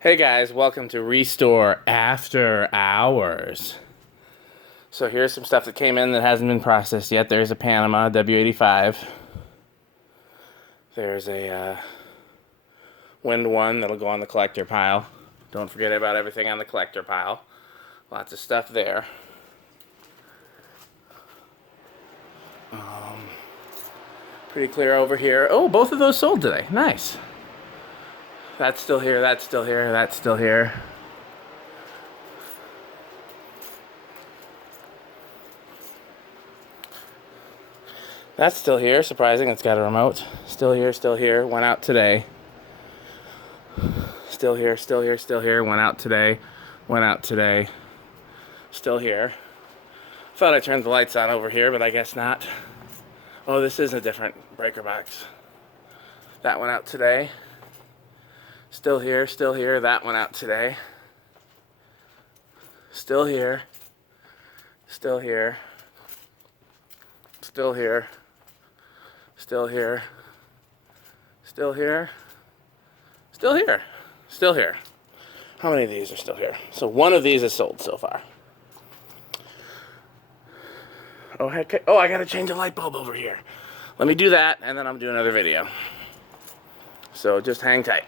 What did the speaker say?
Hey guys, welcome to Restore After Hours. So here's some stuff that came in that hasn't been processed yet. There's a Panama W85. There's a Wind one that'll go on the collector pile. Don't forget about everything on the collector pile. Lots of stuff there. Pretty clear over here. Oh, both of those sold today. Nice. That's still here, that's still here, that's still here. That's still here, surprising, it's got a remote. Still here, went out today. Still here, still here, still here, went out today, went out today. Still here. Thought I turned the lights on over here, but I guess not. Oh, this is a different breaker box. That went out today. Still here, that went out today. Still here. Still here. Still here. Still here. Still here. Still here. Still here. How many of these are still here? So one of these is sold so far. Oh, heck. Oh, I gotta change a light bulb over here. Let me do that, and then I'm doing another video. So just hang tight.